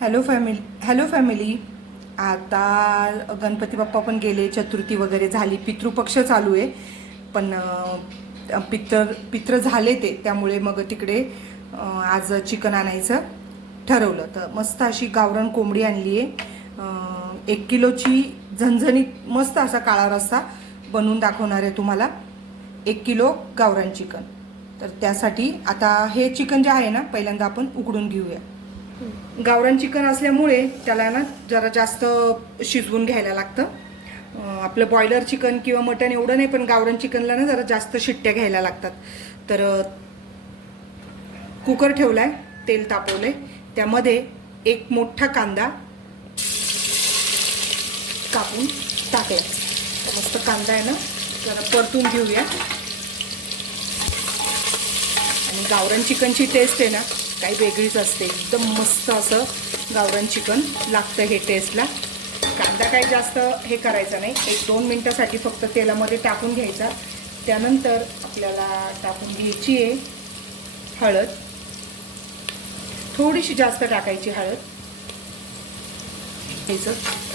Hello family hello family आता गणपती बाप्पा पण गेले. चतुर्थी वगैरे झाली. पितृपक्ष चालू आहे. पण अं, पित्र पित्र झाले ते. त्यामुळे मग तिकडे आज चिकन आणायचं ठरवलं. तर मस्त अशी गावरान कोंबडी आणली आहे. एक किलोची झणझणीत मस्त असा काळा रस्सा बनवून दाखवणार आहे तुम्हाला. एक किलो गावरान चिकन. तर त्यासाठी आता हे चिकन जे आहे ना पहिल्यांदा आपण उकडून घेऊया. गावरान चिकन असल्यामुळे त्याला ना जरा जास्त शिजवून घ्यायला लागतं. आपलं बॉयलर चिकन किंवा मटन एवढं नाही पण गावरान चिकनला ना जरा जास्त शिट्ट्या घ्यायला लागतात. तर कुकर ठेवला आहे तेल तापवलं आहे त्यामध्ये एक मोठा कांदा कापून टाकायचा मस्त कांदा आहे ना जरा परतून घेऊया. आणि गावरान चिकनची टेस्ट आहे ना काही वेगळीच असते. एकदम मस्त असं गावरण चिकन लागतं हे टेस्टला कांदा काही जास्त हे करायचा नाही. एक दोन मिनटासाठी फक्त तेलामध्ये टाकून घ्यायचा. त्यानंतर आपल्याला टाकून घ्यायची आहे हळद. थोडीशी जास्त टाकायची हळद. घ्यायचं.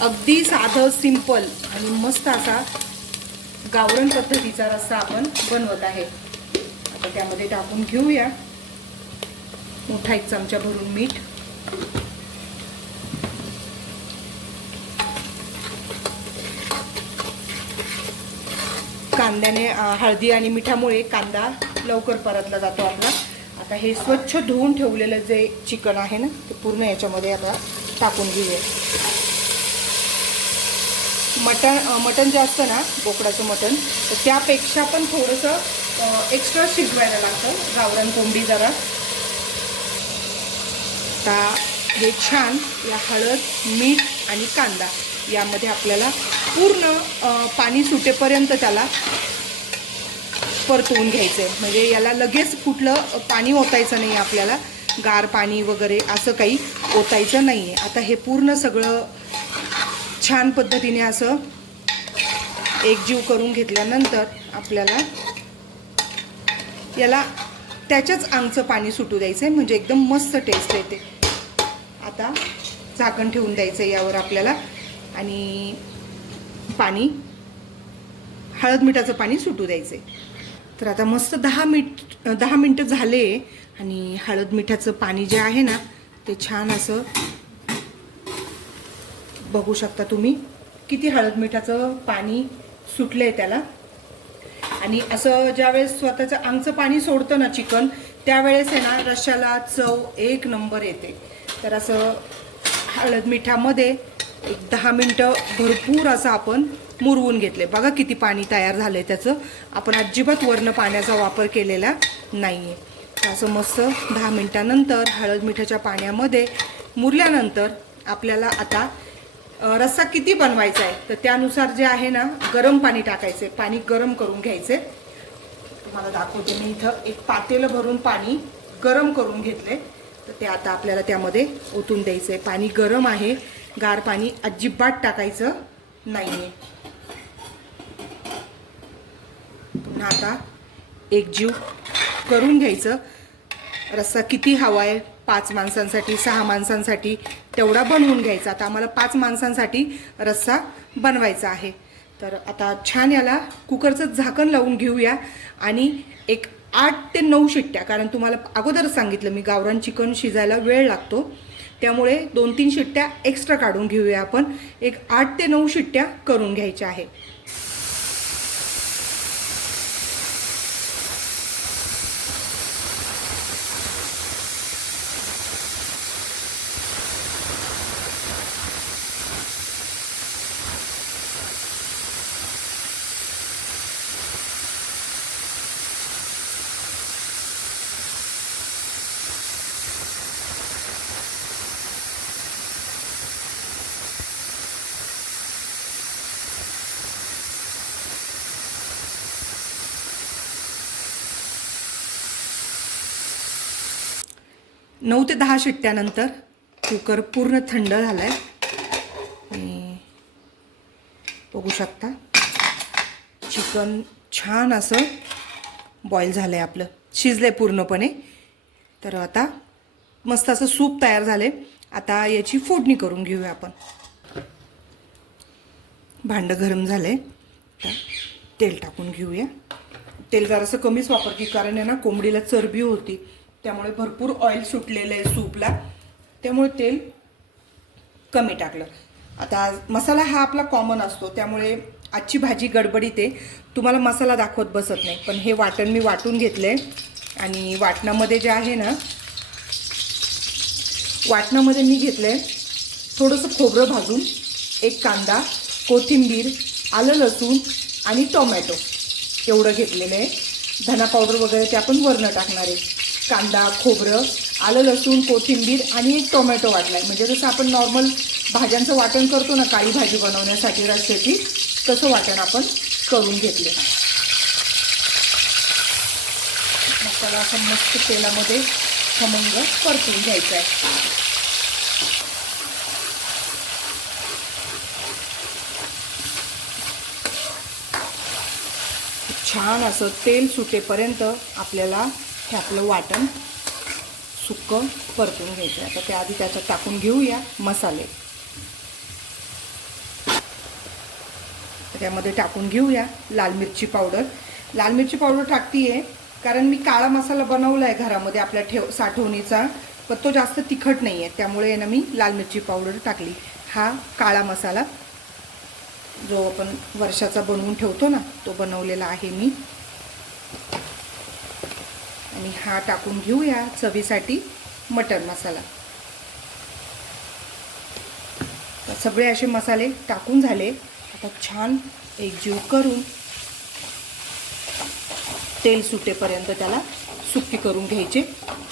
अगदी साधं सिंपल आणि मस्त असा गावरण पद्धतीचा रस्सा आपण बनवत आहे. आता त्यामध्ये टाकून घेऊया. मोठा एक चमचा भरून मीठ. कांद्याने हळदी आणि मिठामुळे कांदा लवकर परतला जातो आपला. आता हे स्वच्छ धुवून ठेवलेलं जे चिकन आहे ना ते पूर्ण याच्यामध्ये आता टाकून घेऊया. मटण मटण जे असतं ना बोकडाचं मटण तर त्यापेक्षा पण थोडंसं एक्स्ट्रा शिजवायला लागतं. गावरान कोंबडी जरा. आता हे छान या हळद मीठ आणि कांदा यामध्ये आपल्याला पूर्ण पाणी सुटेपर्यंत त्याला परतवून घ्यायचं आहे म्हणजे याला लगेच कुठलं पाणी ओतायचं नाही आपल्याला. गार पाणी वगैरे असं काही ओतायचं नाही आहे आता हे पूर्ण सगळं छान पद्धतीने असं एकजीव करून घेतल्यानंतर आपल्याला याला त्याच्याच आमचं पाणी सुटू द्यायचं आहे म्हणजे एकदम मस्त टेस्ट येते. आता झाकण ठेवून द्यायचं आहे यावर आपल्याला. आणि पाणी हळद मिठाचं पाणी सुटू द्यायचं आहे तर आता मस्त दहा मिनिट दहा मिनटं झाले आणि हळद मिठाचं पाणी जे आहे ना ते छान असं बघू शकता तुम्ही. किती हळद मिठाचं पाणी सुटलंय त्याला. आणि असं ज्यावेळेस स्वतःचं आंगचं पाणी सोडतं ना चिकन त्यावेळेस आहे ना रशाला चव एक नंबर येते. तर असं हळद मिठामध्ये एक दहा मिनटं भरपूर असं आपण मुरवून घेतले बघा किती पाणी तयार झालं आहे त्याचं. आपण अजिबात वर्ण पाण्याचा वापर केलेला नाही आहे असं मस्त दहा मिनटानंतर हळद मिठाच्या पाण्यामध्ये मुरल्यानंतर आपल्याला आता रस्सा किती बनवायचा आहे तर त्यानुसार जे आहे ना गरम पाणी टाकायचे पाणी गरम करून घ्यायचे तुम्हाला दाखवते मी इथं एक पातेलं भरून पाणी गरम करून घेतले तर ते आता आपल्याला त्यामध्ये ओतून द्यायचं आहे पाणी गरम आहे. गार पाणी अजिबात टाकायचं नाही आहे पुन्हा आता एकजीव करून घ्यायचं. रस्सा किती हवा आहे पाच माणसांसाठी सहा माणसांसाठी तेवढा बनवून घ्यायचा. आता आम्हाला पाच माणसांसाठी रस्सा बनवायचा आहे. तर आता छान याला कुकरचं झाकण लावून घेऊया. आणि एक आठ ते नऊ शिट्ट्या कारण तुम्हाला अगोदरच सांगितलं मी गावरान चिकन शिजायला वेळ लागतो. त्यामुळे दोन तीन शिट्ट्या एक्स्ट्रा काढून घेऊया आपण. एक आठ ते नऊ शिट्ट्या करून घ्यायच्या आहे. नऊ ते दहा शिट्ट्यानंतर कुकर पूर्ण थंड झाला आणि बघू शकता चिकन छान असं बॉईल झालं आहे आपलं. शिजलं आहे पूर्णपणे. तर आता मस्त असं सूप तयार झाले आता याची फोडणी करून घेऊया आपण. भांडं गरम झालं आहे तेल टाकून घेऊया. तेल जरासं कमीच वापरते कारण आहे ना कोंबडीला चरबी होती. त्यामुळे भरपूर ऑइल सुटलेलं आहे सूपला. त्यामुळे तेल कमी टाकलं. आता मसाला हा आपला कॉमन असतो. त्यामुळे आजची भाजी गडबडीत आहे. तुम्हाला मसाला दाखवत बसत नाही. पण हे वाटण मी वाटून घेतलंय. आणि वाटणामध्ये जे आहे ना वाटणामध्ये मी घेतलं आहे थोडंसं खोबरं भाजून एक कांदा कोथिंबीर आलं लसूण आणि टोमॅटो एवढं घेतलेलं आहे. धना पावडर वगैरे ते आपण वरणं टाकणार आहे. कांदा खोबरं आलं लसूण कोथिंबीर आणि एक टोमॅटो वाटला आहे म्हणजे जसं आपण नॉर्मल भाज्यांचं वाटण करतो ना काळी भाजी बनवण्यासाठी रस्त्याची तसं वाटण आपण करून घेतले. मसाला असं मस्त तेलामध्ये खमंग परतून घ्यायचा आहे छान असं तेल सुटेपर्यंत आपल्याला हे आपलं वाटण सुक्कं परतून घ्यायचं आहे. आता त्याआधी त्याच्यात टाकून घेऊया मसाले. त्यामध्ये टाकून घेऊया लाल मिरची पावडर. लाल मिरची पावडर टाकतीये कारण मी काळा मसाला बनवला आहे घरामध्ये आपल्या ठेव साठवणीचा पण तो जास्त तिखट नाही आहे त्यामुळे ना मी लाल मिरची पावडर टाकली. हा काळा मसाला जो आपण वर्षाचा बनवून ठेवतो ना तो बनवलेला आहे मी. आणि हा टाकून घेऊया चवीसाठी मटन मसाला. तर सगळे असे मसाले टाकून झाले. आता छान एकजीव करून तेल सुटेपर्यंत त्याला सुकी करून घ्यायचे.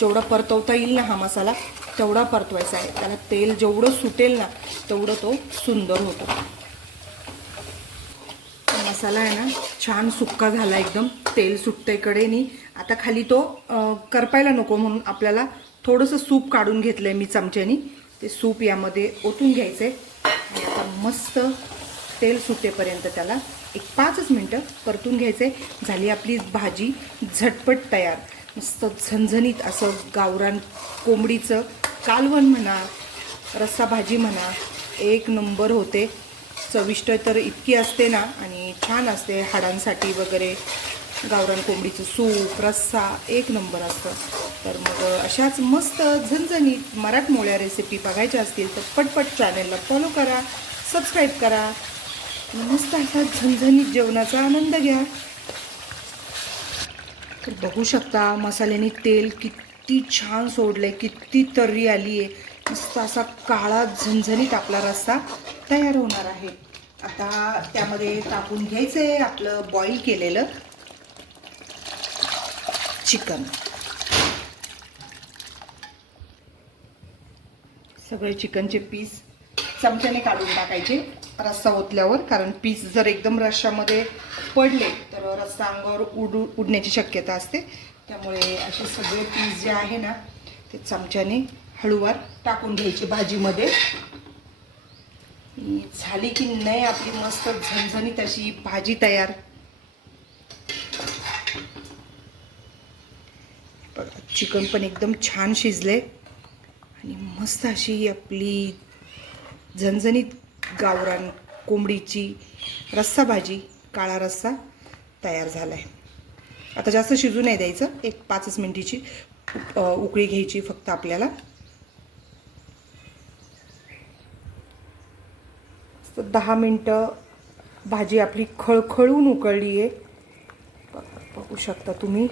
जेवढा परतवता येईल ना हा मसाला तेवढा परतवायचा आहे. त्याला तेल जेवढं सुटेल ना तेवढं तो सुंदर होतो. मसाला आहे ना छान सुक्का झाला एकदम तेल सुटतंय कडेनी. आता खाली तो करपायला नको म्हणून आपल्याला थोडंसं सूप काढून घेतलं आहे मी चमच्यानी. ते सूप यामध्ये ओतून घ्यायचं आहे आणि आता मस्त तेल सुटेपर्यंत त्याला एक पाचच मिनटं परतून घ्यायचं आहे झाली आपली भाजी झटपट तयार. मस्त झणझणीत असं गावरान कोंबडीचं कालवण म्हणा रस्सा भाजी म्हणा एक नंबर होते. चविष्ट तर इतकी असते ना आणि छान असते हाडांसाठी वगैरे. गावरान कोंबडीचं सूप रस्सा एक नंबर असतं. तर मग अशाच मस्त झणझणीत मराठमोळ्या रेसिपी बघायच्या असतील तर पटपट चॅनलला फॉलो करा सबस्क्राईब करा. मस्त अशा झणझणीत जेवणाचा आनंद घ्या. तर बघू शकता मसाल्याने तेल किती छान सोडलं आहे किती तर्री आली आहे मस्त असा काळा झणझणीत आपला रस्सा तयार होणार आहे. आता त्यामध्ये टाकून घ्यायचं आहे आपलं बॉईल केलेलं चिकन सगळे चिकनचे पीस चमच्याने काढून टाकायचे रस्सा ओतल्यावर कारण पीस जर एकदम रश्श्यामध्ये पडले तर रस्सा अंगावर उडू उडण्याची शक्यता असते. त्यामुळे असे सगळे पीस जे आहे ना ते चमच्याने हळूवार टाकून घ्यायची भाजीमध्ये. झाली की नाही आपली मस्त झणझणीत अशी भाजी तयार. बघा चिकन पण एकदम छान शिजले. आणि मस्त अशी आपली झणझणीत गावरान कोंबडीची रस्सा भाजी काळा रस्सा तयार झाला आहे आता जास्त शिजू नाही द्यायचं. एक पाचच मिनटीची उक- उकळी घ्यायची फक्त आपल्याला. दहा मिनटं भाजी आपली खळखळून उकळली आहे. बघू शकता तुम्ही.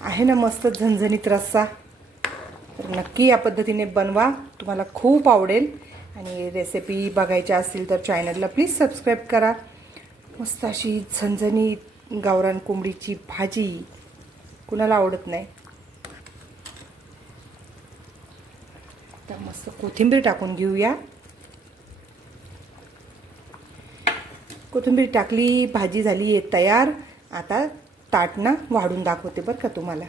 आहे ना मस्त झणझणीत रस्सा. तर नक्की या पद्धतीने बनवा. तुम्हाला खूप आवडेल. आणि रेसिपी बघायच्या असतील तर चॅनलला प्लीज सबस्क्राईब करा. मस्त अशी झणझणीत गावरान कोंबडीची भाजी. कुणाला आवडत नाही? तर मस्त कोथिंबीर टाकून घेऊया. कोथिंबीर टाकली भाजी झाली आहे तयार. आता ताटना वाढून दाखवते बरं का तुम्हाला.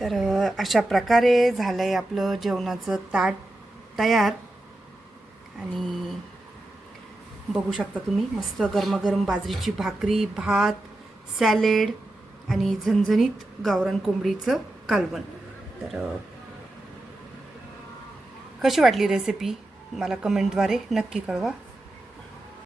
तर अशा प्रकारे झालं आहे आपलं जेवणाचं ताट तयार. आणि बघू शकता तुम्ही मस्त गरमागरम बाजरीची भाकरी भात सॅलेड आणि झणझणीत गावरान कोंबडीचं कालवण. तर कशी वाटली रेसिपी मला कमेंटद्वारे नक्की कळवा.